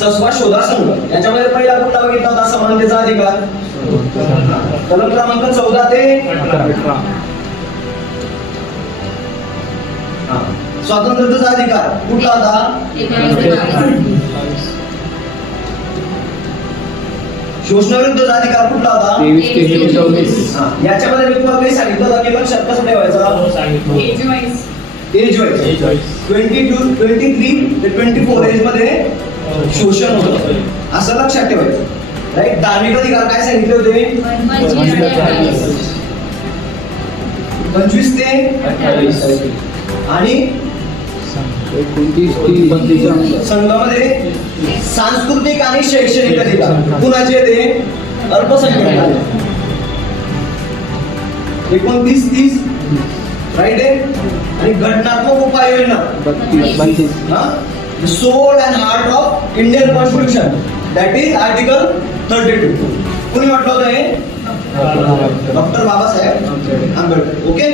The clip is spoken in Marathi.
सस्वा शोधा संघ याच्यामध्ये पहिला कुठला बघितला होता समानतेचा अधिकार कलम क्रमांक 14 ते 18. स्वातंत्र्याचा अधिकार कुठला होता शोषणाविरुद्धचा अधिकार कुठला होता 23. याच्यामध्ये मी तुम्हाला काही सांगितलं होतं की लक्षात कसं ठेवायचं एज वाईज 22 23 ते 24 एज मध्ये शोषण होतं असं लक्षात ठेवायचं राईट. धार्मिक अधिकार काय सांगितले होते 25 ते 28 आणि 29 ते 32. संघामध्ये सांस्कृतिक आणि शैक्षणिक अधिकार कुणाचे ते अल्पसंख्याक 29 30 राईट आहे. आणि घटनात्मक उपाययोजना 32. Soul and heart of Indian constitution that is article 32. कुणी म्हटलं होतं हे डॉक्टर बाबासाहेब आंबेडकर. ओके.